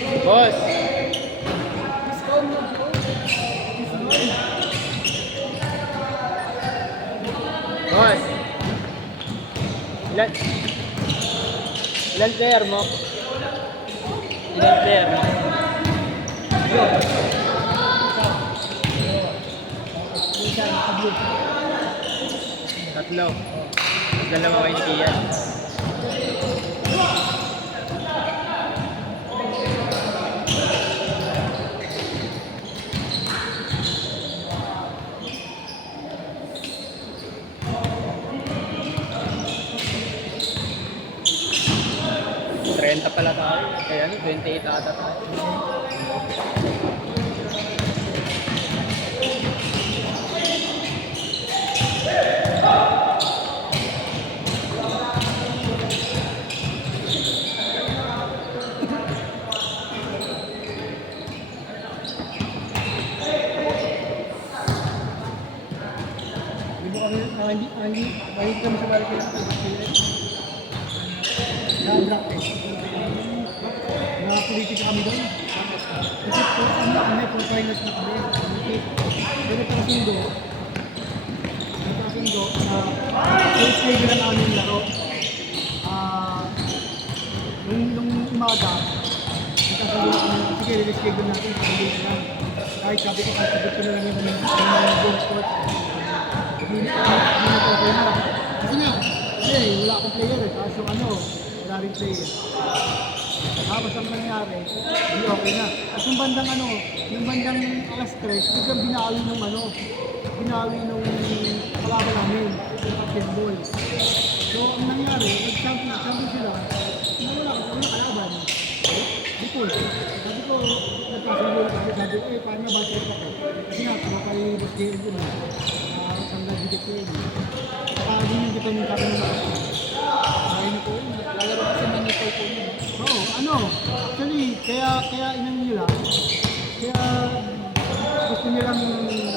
Boss! Boss! Ilan? Ilan player mo? Ilan player mo? Tatlo. Dalawa kay Kian. Trenta pala tayo. Kaya 28 ata tayo. Hindi kami sa balik kayo. Na-block eh. Na-politika kami doon. Kasi po, may pro-finance na kami. Pero nakasundo, first league na namin laro. Nung umaga, nakasundo na kami, sige, re-schedule natin, hindi na lang. Kahit sabi ko, sasagot ko na lang yung game sports. Hindi na okay na. Kasi nga, wala akong player eh. Kaso wala rin player. Tapos ang nangyari, hindi okay na. At yung bandang alas 3, biglang binawi nung kalaban namin, yung captain ball. So ang nangyari, nag-champion sila, wala kalaban. Because, sabi ko, nagkasundo kasi sabi ko, paano ba ito ako? Kasi nga, para kayo yung game ko na. Tanggal dito ko yun. Saka din yung dito yung kapag naman. Kaya nyo po yun. Lalaro kasi manipal po yun. Oo, actually, kaya inang nila. Kaya gusto nilang kasi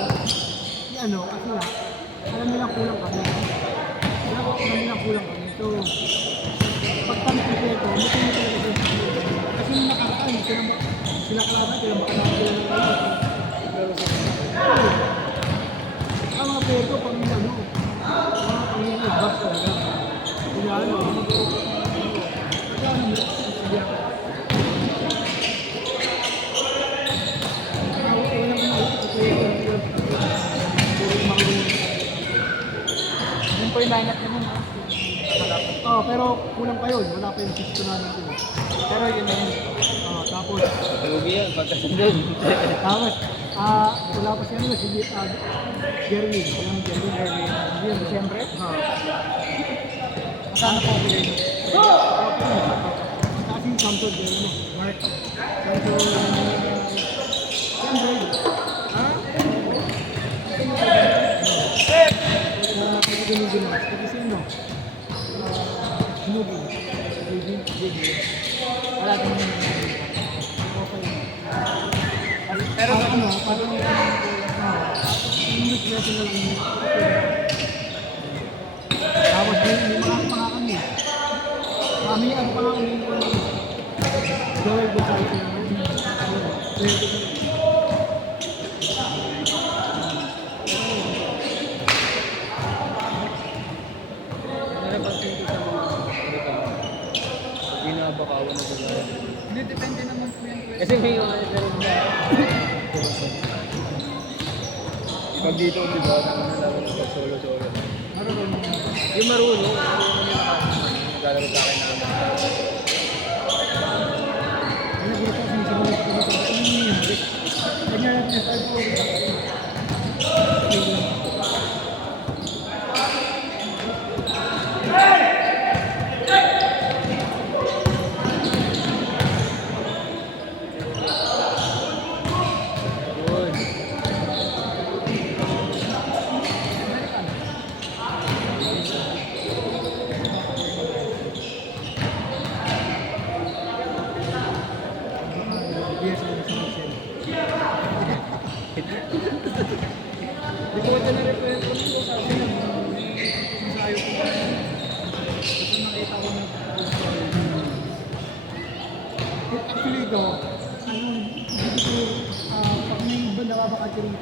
alam nilang kulang kami. So, pagtanong ko ito, gusto nyo talaga ito. Kasi nung nakaraan, sila kalaban, sila makalaban sila ng kayo. Mga player ko pang mga box talaga. Kaya yun po yung lineup naman. Pero kulang pa yun. Wala pa yung 6 namin yun. Pero yun na yun. Tapos Lugi yan, pagkasandun. tapos, wala pa siya nila, si Jeremy. Alam mo Jeremy? Hindi, Disyembre? Kasama ko ako rin. Kasi yung Samson, Jeremy. Mark. Samson, Disyembre. Ganun. Kasi sino? Hinugi. Wala kang pero parang English lesson na lang yun. Tapos may mga kami. Kami ang pa kami Joel Gonzalez. Bakawan na sila. Hindi, depende naman po yan. Kasi may mga pero pag dito, di ba, solo-solo. Yung marunong naglalaro sa akin namin. magbabakante rito.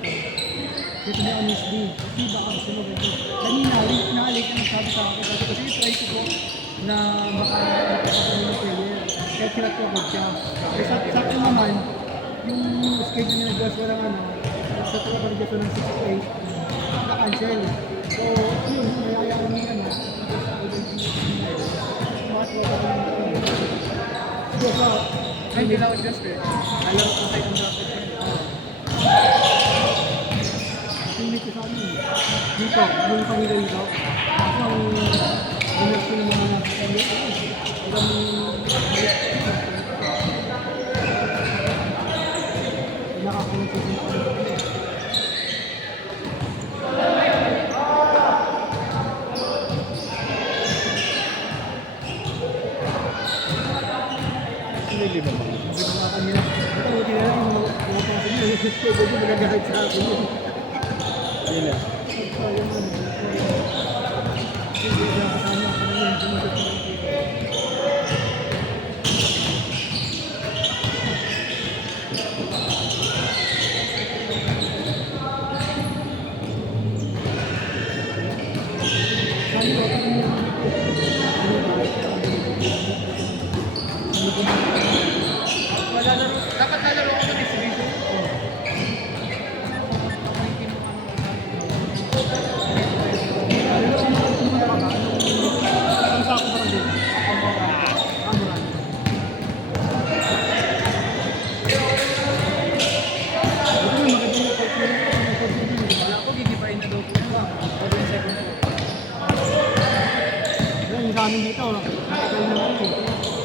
Dito na ang Miss D. Di ba ang sunod ito? Kanina, late na nagsabi sa akin. Kasi try ko po na makakasama ng player. Kaya kinat ko siya. Kaya sa akin naman, yung schedule niya nag-gas walang ano, sa talagang nag-gas ng 6 to 8, na-cancel. So, yun, mayayaan namin ano. Ay, hindi lang ako just eh. Alam ko sa itong dapat eh. Hindi ko sa amin. Dito, yung pamilya dito. Ako ang diners ko ng mga nakakalang sa sinakalang. Hindi lima ba? Sabi ko nga kanina, ito mo tinala yung mga pangsin nyo. Kaya doon magagahit sa akin yun. Yun na. Dapat nalaro ko ng exhibition. Wala ko, gigipain na daw po. Pwede yung second na. Yung sa amin dito, nakakay na rin eh.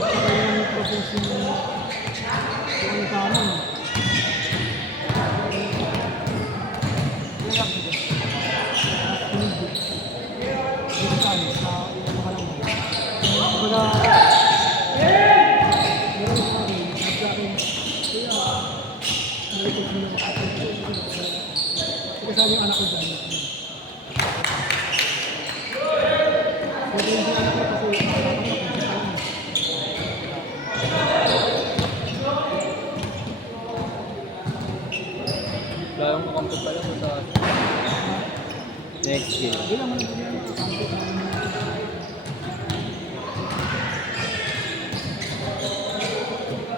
Nakakay ng propose yung ano sa amin. Dito sa amin, sa ano ka lang. Kumbaga, meron sa akin, sabi sa akin, kuya, nalikot mo na makapag. Kasi sabi yung anak ko dyan. Pwede yung anak ko kasi Lalong makampo pala ko sa next game. hindi naman ang ganyan.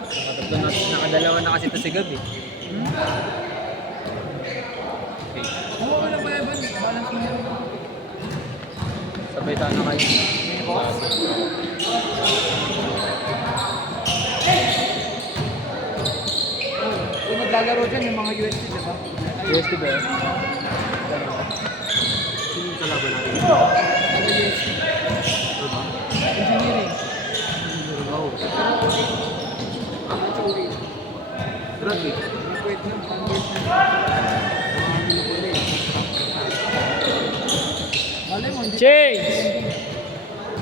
Nakatatlo na, nakadalawa na kasi ito si Gab eh. Okay. Oo, wala pa Evan. Balance mo yan. Sabay sana kayo. Kung maglalaro dyan, yung mga USD, di ba? USD ba yun? Sino yung kalaban natin? Mga USD. Diba? Engineering. Oo. Ang sorry. Grabe. Wait lang, pang-wait na. Malay mo, hindi. Change!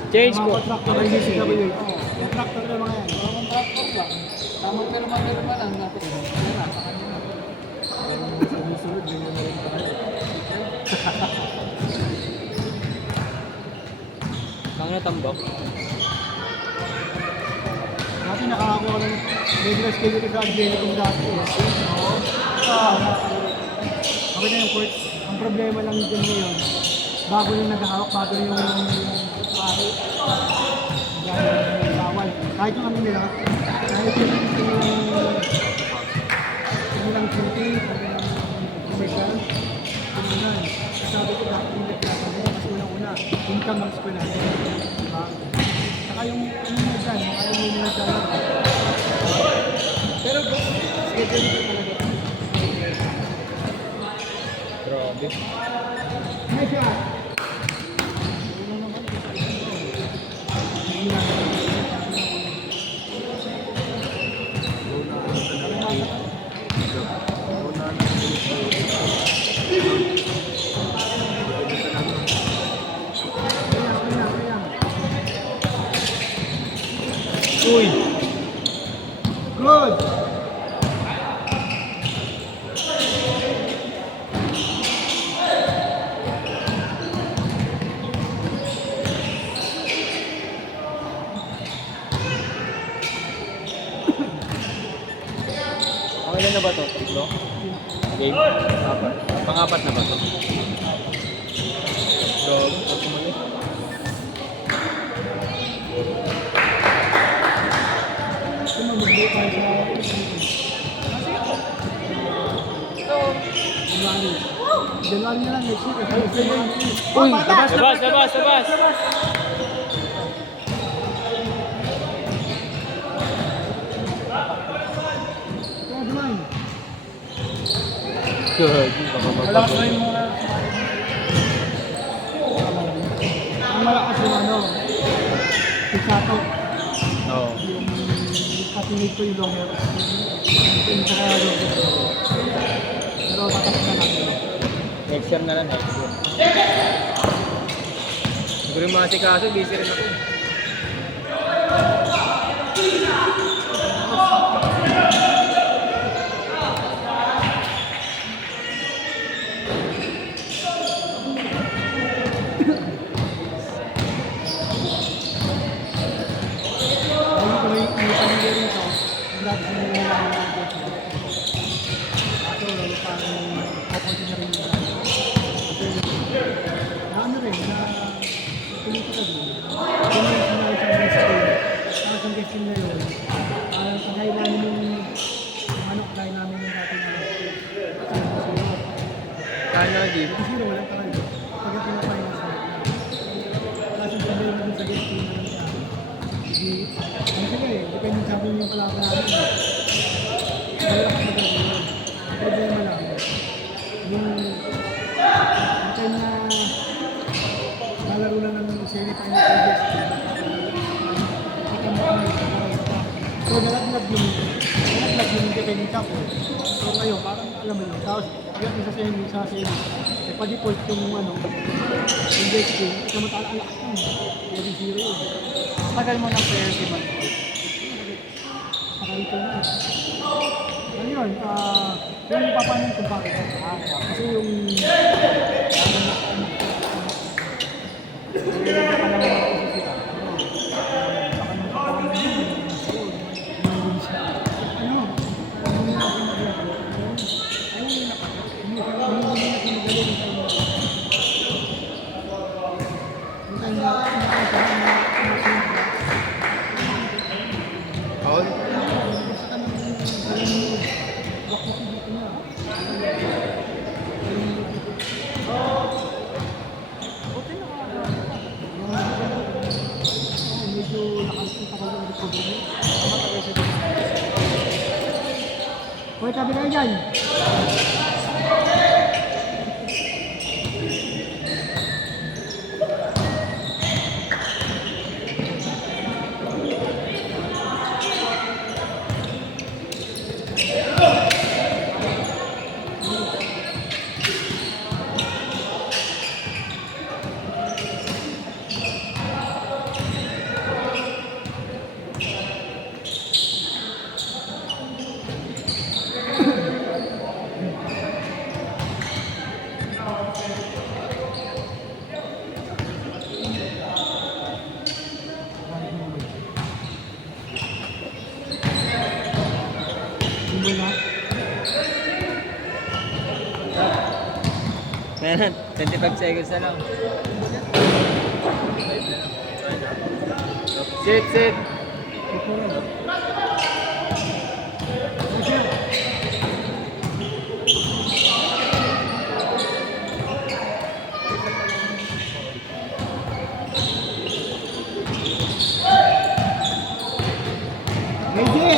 Change Mga ko. contractor ay CCW. Yung tractor na mga yan. Mga contractor lang. Tamang pirma lang natin. Pera, sa kanya na. Sunod-sunod, ganyan na rin tayo. Kang natambak. Dati nakakakuha ng regular schedule sa Angelico dati. Oo. Okay na yung court. Ang problema lang dyan ngayon, bago yung naghahawak, bago yung pare. Bawal. Kahit yung ano nila, kahit yung kanilang duty, kanilang commercial, kanilang, sabi ko dapat yung nagkakaroon kasi unang-una, income ang school natin. Diba? Saka yung ano mo dyan, ayaw mo nila dyan. Pero schedule ko talaga. Grabe. Nice shot! Uy! Good! Okay na ba ito? Triplo? Game? Apat. Pang-apat na ba ito? So, tumuli. Ito mamagay tayo sa January. January na lang next week. Uy! Labas! Kaya dumain. Malakas na yung mga... Ang malakas yung ano, si Sato. Oo. Yung katinig ko yung long hair. Yung Tagalog. Pero tatapos na natin. Next year na lang, next year. Siguro yung mga sikaso, busy rin ako. Lagi ko may pamilya rin ito. Ang dati sa mga lang ng so, lalo parang kapunti na rin yung na ano rin, na politika din. Kung may sinabi sa guesting, para sa guesting na yun, kagaya namin yung ano, kagaya namin yung dati na Kano, di? zero, walang tagal. Pagka pinafinance na. Kasi sabi mo dun sa guesting na siya. Hindi, ano sila eh, depende sa amin yung palaban namin. Wala ka magagal yun. Ang problema lang, yung time na nalaro na ng serie final kay guesting, kita mo kami sa so nalaglag yung depending cup eh. So ngayon, parang alam mo yun, tapos yun isa sa serie, eh pa-default yung ano, yung guesting, samantalang ang lakas lang, 11-0 yun. Tagal mo ng player si Man. Nakalito na eh. Ano yun, yung papanin kung bakit. Kasi yung Paul? medyo nakalimutan ko yung recovery. Hoy, tabi kayo dyan. Hindi mo na. Meron, 25 seconds na lang. Sit! Ito rin. Ready?